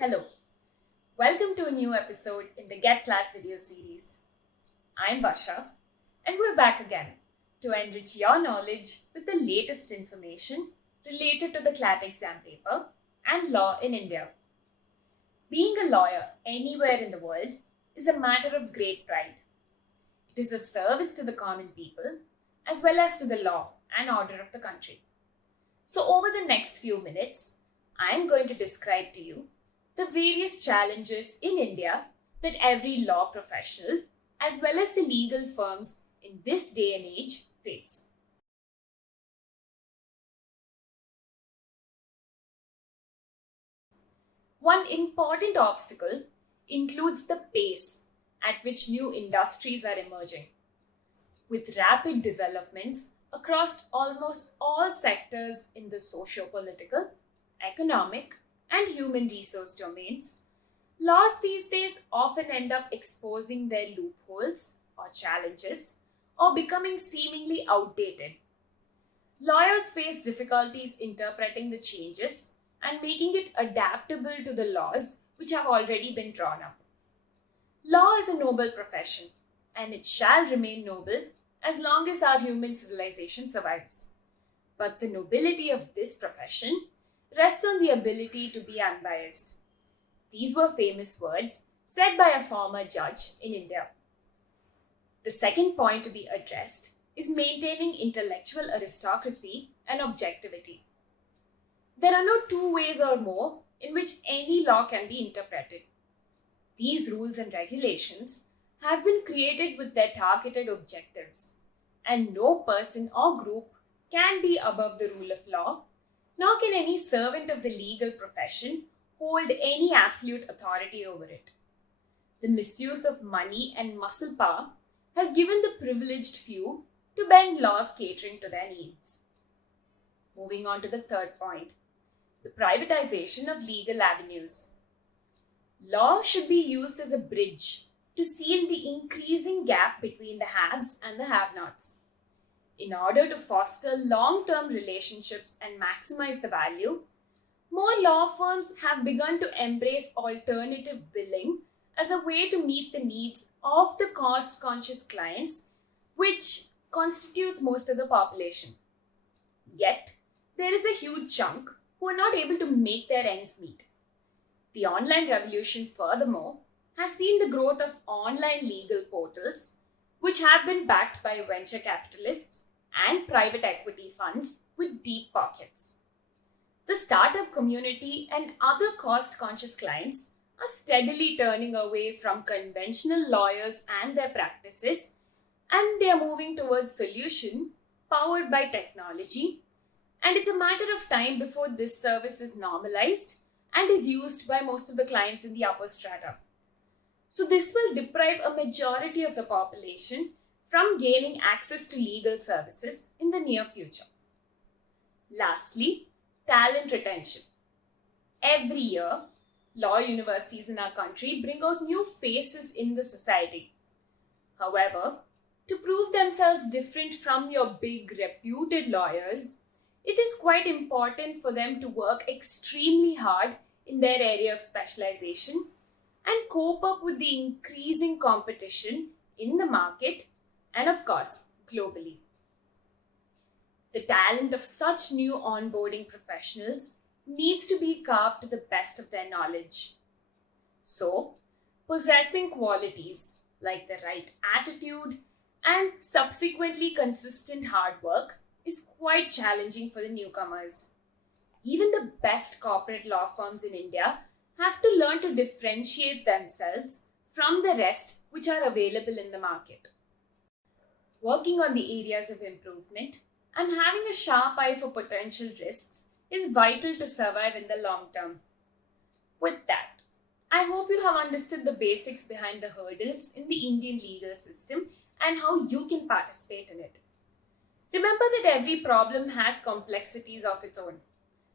Hello, welcome to a new episode in the GetCLAT video series. I'm Vasha, and we're back again to enrich your knowledge with the latest information related to the CLAT exam paper and law in India. Being a lawyer anywhere in the world is a matter of great pride. It is a service to the common people as well as to the law and order of the country. So over the next few minutes, I'm going to describe to you the various challenges in India that every law professional as well as the legal firms in this day and age face. One important obstacle includes the pace at which new industries are emerging. With rapid developments across almost all sectors in the socio-political, economic, and human resource domains, laws these days often end up exposing their loopholes or challenges or becoming seemingly outdated. Lawyers face difficulties interpreting the changes and making it adaptable to the laws which have already been drawn up. Law is a noble profession, and it shall remain noble as long as our human civilization survives. But the nobility of this profession rests on the ability to be unbiased. These were famous words said by a former judge in India. The second point to be addressed is maintaining intellectual aristocracy and objectivity. There are no two ways or more in which any law can be interpreted. These rules and regulations have been created with their targeted objectives, and no person or group can be above the rule of law, nor can any servant of the legal profession hold any absolute authority over it. The misuse of money and muscle power has given the privileged few to bend laws catering to their needs. Moving on to the third point, the privatization of legal avenues. Law should be used as a bridge to seal the increasing gap between the haves and the have-nots. In order to foster long-term relationships and maximize the value, more law firms have begun to embrace alternative billing as a way to meet the needs of the cost-conscious clients, which constitutes most of the population. Yet, there is a huge chunk who are not able to make their ends meet. The online revolution, furthermore, has seen the growth of online legal portals, which have been backed by venture capitalists and private equity funds with deep pockets. The startup community and other cost-conscious clients are steadily turning away from conventional lawyers and their practices, and they are moving towards solutions powered by technology, and it's a matter of time before this service is normalized and is used by most of the clients in the upper strata. So this will deprive a majority of the population from gaining access to legal services in the near future. Lastly, talent retention. Every year, law universities in our country bring out new faces in the society. However, to prove themselves different from your big reputed lawyers, it is quite important for them to work extremely hard in their area of specialization and cope up with the increasing competition in the market and, of course, globally. The talent of such new onboarding professionals needs to be carved to the best of their knowledge. So, possessing qualities like the right attitude and subsequently consistent hard work is quite challenging for the newcomers. Even the best corporate law firms in India have to learn to differentiate themselves from the rest which are available in the market. Working on the areas of improvement and having a sharp eye for potential risks is vital to survive in the long term. With that, I hope you have understood the basics behind the hurdles in the Indian legal system and how you can participate in it. Remember that every problem has complexities of its own,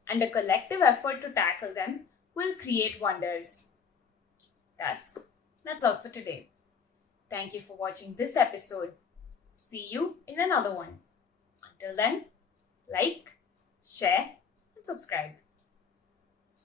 and a collective effort to tackle them will create wonders. Thus, that's all for today. Thank you for watching this episode. See you in another one. Until then, like, share, and subscribe.